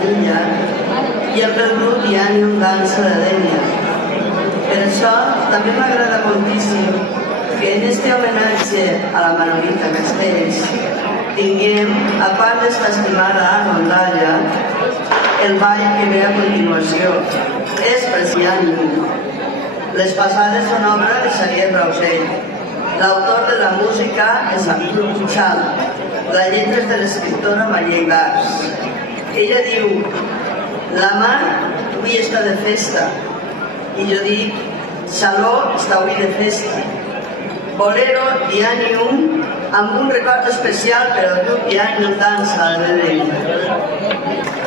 Canilla i amb el grup Diànium Dansa de Dénia. Per això també m'agrada moltíssim que en este homenatge a la Manolita Castells tinguem, a part d'esta estimada rondalla, el ball que ve a continuació. És per Diànium. Les passades són obra de Xavier Rausell. L'autor de la música és Artur Puchal. La lletra és de l'escriptora Maria Ibars. Ella diu: la mar avui està de festa. I jo dic: Xaló està avui de festa. Bolero Diànium, amb un record especial per al grup Diànium Dansa de Dénia.